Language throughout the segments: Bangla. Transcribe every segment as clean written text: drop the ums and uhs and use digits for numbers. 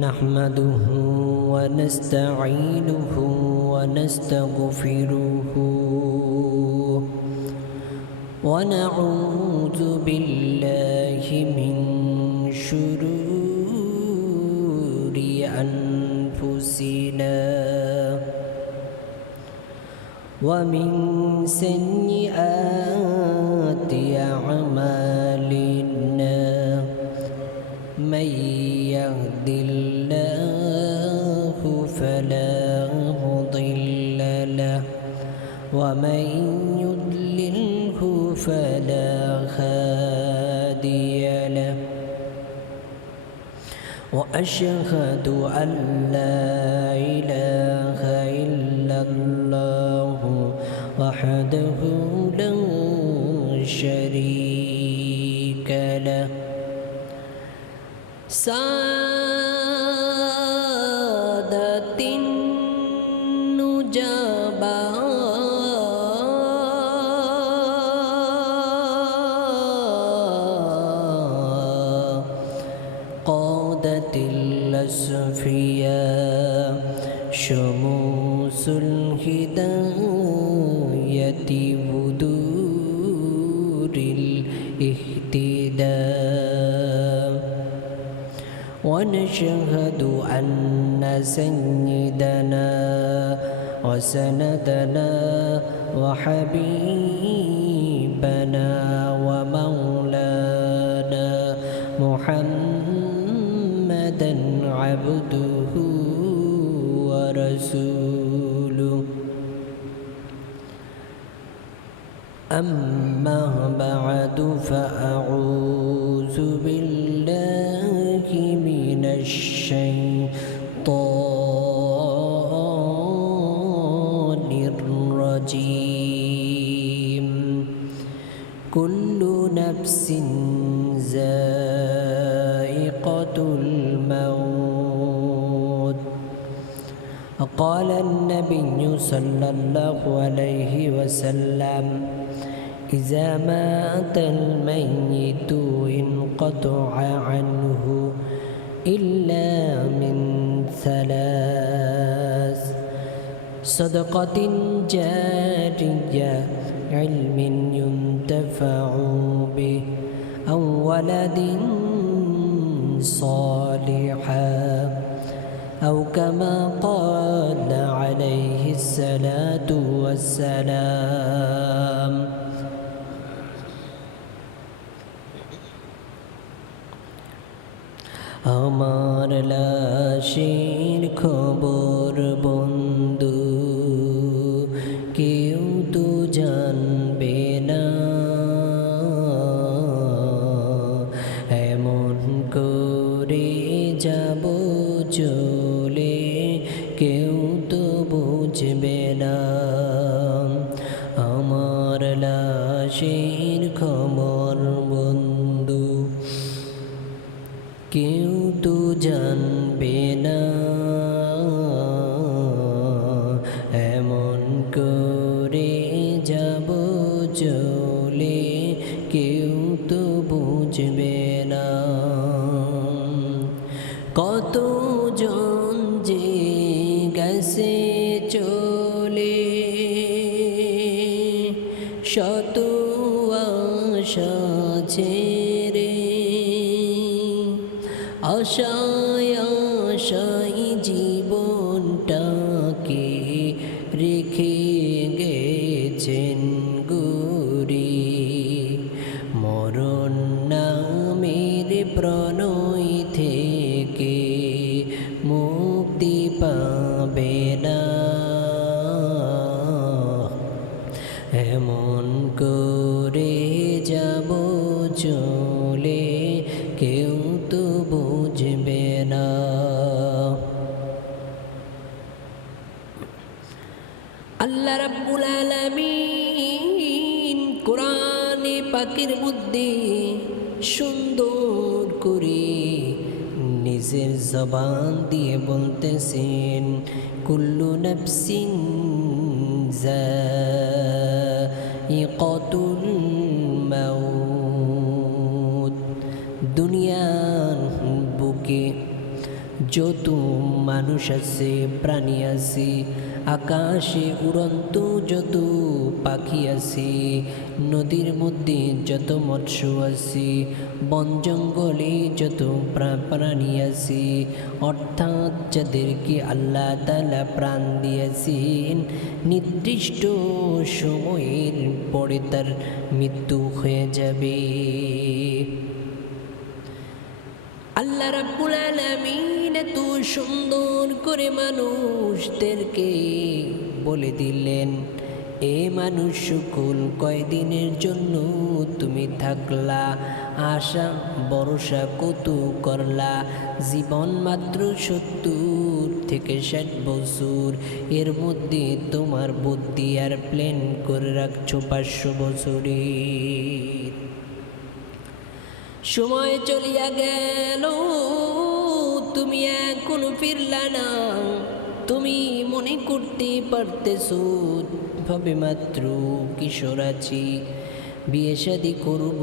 نحمده ونستعينه ونستغفره ونعوذ بالله من شرور أنفسنا ومن سيئات أعمالنا من يهد الله فلا مضل له ومن يضلله فلا هادي له وأشهد أن لا إله إلا الله وحده لا شريك له سعادة النجابة قادة الأصفياء شموس الهداية بدور الاهتداء ونشهد أن سيدنا وسندنا وحبيبنا ومولانا محمدا عبده ورسوله أما بعد فأعوذ بالله من الشيطان الرجيم كل نفس ذائقة الموت قال النبي صلى الله عليه وسلم إذا مات الميت انقطع عنه إلا من ثلاث صدقة جارية علم ينتفع به أو ولد صالحا أو كما قال عليه الصلاة والسلام আমার লাশের খবর বন্ধু কেউ তো জানবে না এমন করে যাব চলে কেউ তো বুঝবে না আমার লাশের খবর বন্ধু কেউ তো জানবে না এমন করে যাব চলে কেউ তো বুঝবে না কতজন যে গেছে চলে শত আশা ছেড়ে আশায় আশায় জীবনটাকে রেখে গেছেন গুরি মরণ নামের প্রণয় থেকে মুক্তি পাবে না এমন করে যাব চলে কেউ তো বুঝবে না আল্লাহ রাব্বুল আলামিন কোরআনে পাকের মধ্যে সুন্দর করে নিজের জবান দিয়ে বলতেছেন কুল্লু নাফসিন যায়িকাতুল মাউত দুনিয়ার বুকে যত মানুষ আছে, প্রাণী আছে, আকাশে উড়ন্ত যত পাখি আছে, নদীর মধ্যে যত মৎস্য আছে, বন জঙ্গলে যত প্রাণী আছে, অর্থাৎ যাদেরকে আল্লাহ তাআলা প্রাণ দিয়েছেন, নির্দিষ্ট সময়ের পরে তার মৃত্যু হয়ে যাবে। আল্লাহ রাব্বুল আলামিন এত সুন্দর করে মানুষদেরকে বলে দিলেন, এ মানুষ সকল কয়দিনের জন্য তুমি থাকলা, আশা ভরসা কত করলা, জীবন মাত্র 70 থেকে 60 বছর, এর মধ্যে তোমার বুদ্ধি আর প্ল্যান করে রাখছো 500 বছরের। সময় চলিয়া গেল, তুমি এখনো ফিরলা না। তুমি মনে করতে পারতেছো ভাবে মাত্র কিশোর আছি, বিয়ে শাদি করব,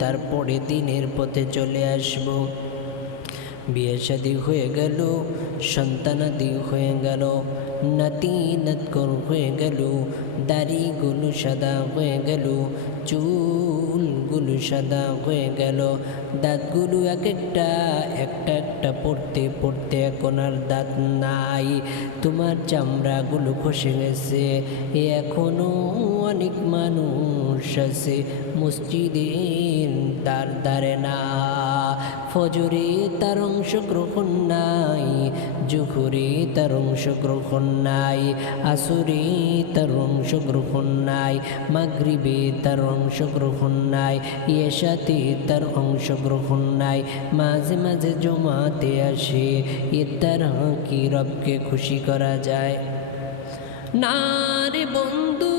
তারপরে দিনের পথে চলে আসব। বিয়ে শাদি হয়ে গেল, সন্তানাদি হয়ে গেল, নাতি নাতকর হয়ে গেল, দাড়িগুলো সাদা হয়ে গেল, চুলগুলো সাদা হয়ে গেল, দাঁতগুলো একটা একটা পড়তে পড়তে এখন আর দাঁত নাই, তোমার চামড়াগুলো খসে গেছে। এখনো অনেক মানুষ আছে মসজিদের দ্বারে না, ফজরে তার অংশগ্রহণ নাই, জোহরে তার অংশগ্রহণ নাই, আসরে তার অংশগ্রহণ নাই, মাগরিবে তার অংশগ্রহণ নাই, এশাতে তার অংশগ্রহণ নাই, মাঝে মাঝে জমাতে আসে। এর দ্বারা কি রবকে খুশি করা যায়? না রে বন্ধু,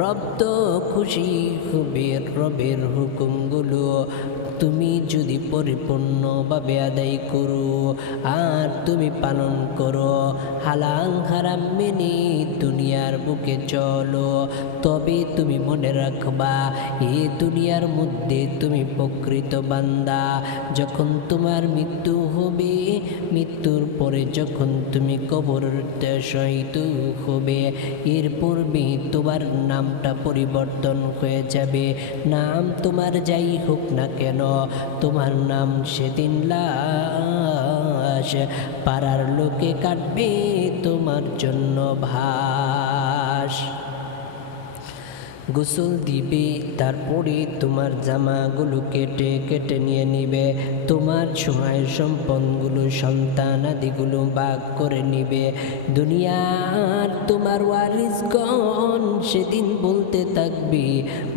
রব তো খুশি হবে রবের হুকুমগুলো তুমি যদি পরিপূর্ণভাবে আদায় করো আর তুমি পালন করো, হালাল হারাম মেনে দুনিয়ার বুকে চলো, তবে তুমি মনে রাখবা এই দুনিয়ার মধ্যে তুমি প্রকৃত বান্দা। যখন তোমার মৃত্যু হবে, মৃত্যুর পরে যখন তুমি কবরতে শহীদ হবে, এর পূর্বে তোমার নামটা পরিবর্তন হয়ে যাবে। নাম তোমার যাই হোক না কেন, তোমার নাম সেদিন লাশ, পাড়ার লোকে কাটবে তোমার জন্য ভাস। গোসল দিবে, তারপরে তোমার জামাগুলো কেটে কেটে নিয়ে নিবে, তোমার সময় সম্পদগুলো সন্তান আদিগুলো ভাগ করে নিবে। দুনিয়ার তোমার ওয়ারিসগণ সেদিন বলতে থাকবে,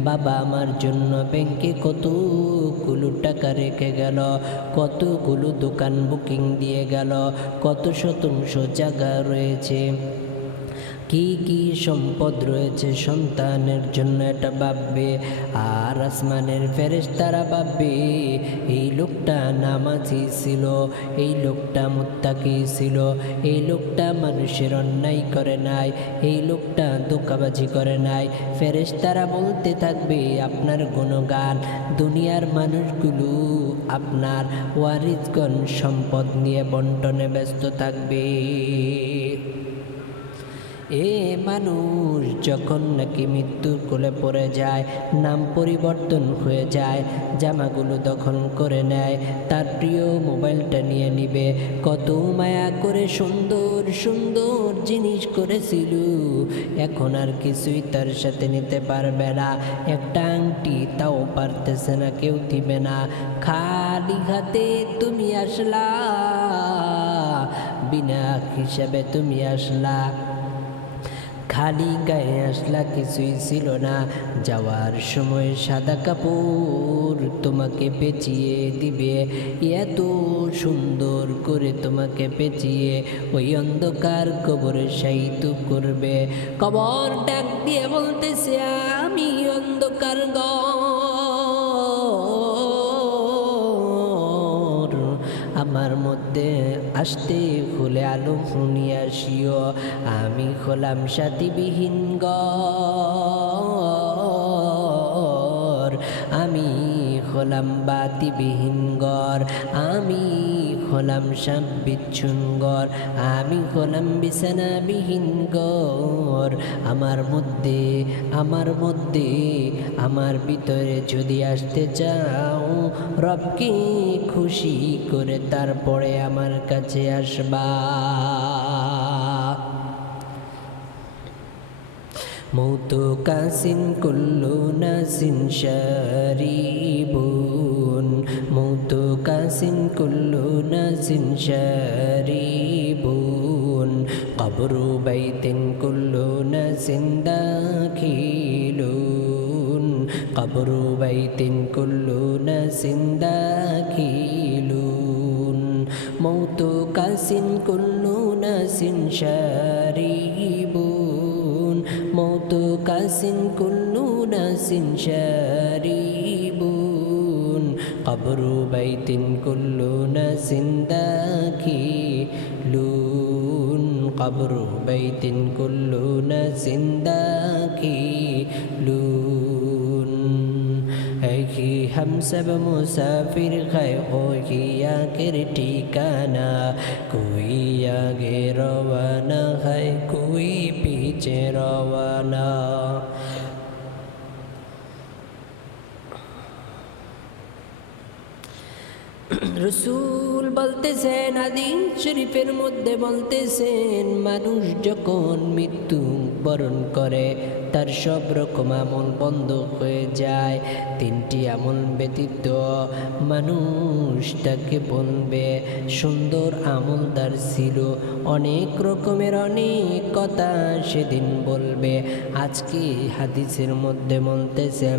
বাবা আমার জন্য ব্যাংকে কতগুলো টাকা রেখে গেল, কতগুলো দোকান বুকিং দিয়ে গেল, কত শতাংশ জায়গা রয়েছে, কি কি সম্পদ রয়েছে সন্তানের জন্য, এটা ভাববে। আর আসমানের ফেরেশতারা ভাববে, এই লোকটা নামাজি ছিল, এই লোকটা মুত্তাকি ছিল, এই লোকটা মানুষের অন্যায় করে নাই, এই লোকটা ধোঁকাবাজি করে নাই। ফেরেশতারা বলতে থাকবে আপনার গুণগান। দুনিয়ার মানুষগুলো আপনার ওয়ারিসগণ সম্পদ নিয়ে বন্টনে ব্যস্ত থাকবে। এ মানুষ যখন নাকি মৃত্যুর কোলে পড়ে যায়, নাম পরিবর্তন হয়ে যায়, জামাগুলো দখল করে নেয়, তার প্রিয় মোবাইলটা নিয়ে নিবে, কত মায়া করে সুন্দর সুন্দর জিনিস করেছিল, এখন আর কিছুই তার সাথে নিতে পারবে না। একটা আংটি তাও পারতেছে না, কেউ দিবে না। খালি হাতে তুমি আসলা, বিনা হিসাবে তুমি আসলা, খালি গায়ে আসলা, কিছুই ছিল না। যাওয়ার সময় সাদা কাপড় তোমাকে পেঁচিয়ে দিবে, এত সুন্দর করে তোমাকে পেঁচিয়ে ওই অন্ধকার কবরে শায়িত করবে। কবর ডাক দিয়ে বলতেছে, আমি অন্ধকার আমার মধ্যে আসতে হলে আলো নিয়ে আসিও, আমি হলাম সাথীবিহীন ঘর, আমি হলাম বাতিবিহীন ঘর, আমি হলাম সাপ বিচ্ছুন ঘর, আমি হলাম বিছানাবিহীন ঘর। আমার মধ্যে আমার ভিতরে যদি আসতে চাও, রবকে খুশি করে তারপরে আমার কাছে আসবা। মৌতু কাসিন কুল্লু নাসিন শারিবুন, মৌতু কাসিন কুল্লু নাসিন শারিবুন, কবরু বাইতিন কুল্লু নাসিন দাখিলুন, কবরু বাইতিন কুল্লু নাসিন দাখিলুন। মৌতু কাসিন কুল্লু নাসিন শারিবুন, মৌতু কাসিন কুল্লু নাসিন শারিবুন, কবরু বাইতিন কুল্লু নাসিন দাখিলুন, কবরু বাইতিন কুল্লু নাসিন দাখিলুন। कि हम सब मुसाफिर है हो ही आखिर ठिकाना, कोई आगे रवाना है कोई पीछे रवाना। রসুল বলতেছেন, হাদিস শরীফের মধ্যে বলতেছেন, মানুষ যখন মৃত্যু বরণ করে তার সব রকম আমল বন্ধ হয়ে যায়। তিনটি আমল ব্যতীত মানুষ তাকে বলবে সুন্দর আমলদার ছিল, অনেক রকমের অনেক কথা সেদিন বলবে। আজকে হাদিসের মধ্যে বলতেছেন,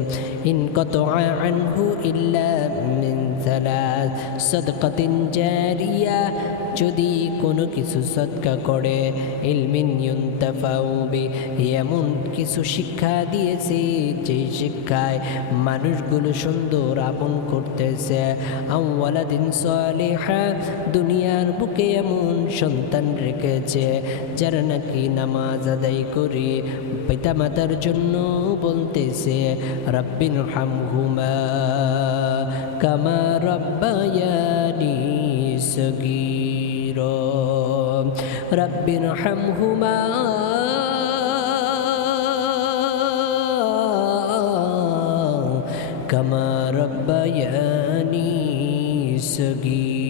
ইন কতআ আনহু ইল্লা মিন সালাস সাদকাতিন জারিয়া, যদি কোনো কিছু সদকা করে, ইলমিন ইউনতাফাউ বিহি, এমন কিছু শিক্ষা দিয়েছে যে শিক্ষায় মানুষগুলো সুন্দর আপন করতেছে। আও ওয়ালাদিন সালিহা, দুনিয়ার বুকে এমন সন্তান রেখেছে যারা নাকি নামাজ আদায় করে পিতামাতার জন্য বলতেছে, রাব্বির হামহুমা কামা রাব্বায়ানি সগীরা, রাব্বির হামহুমা কামা রাব্বায়ানি সগীরা।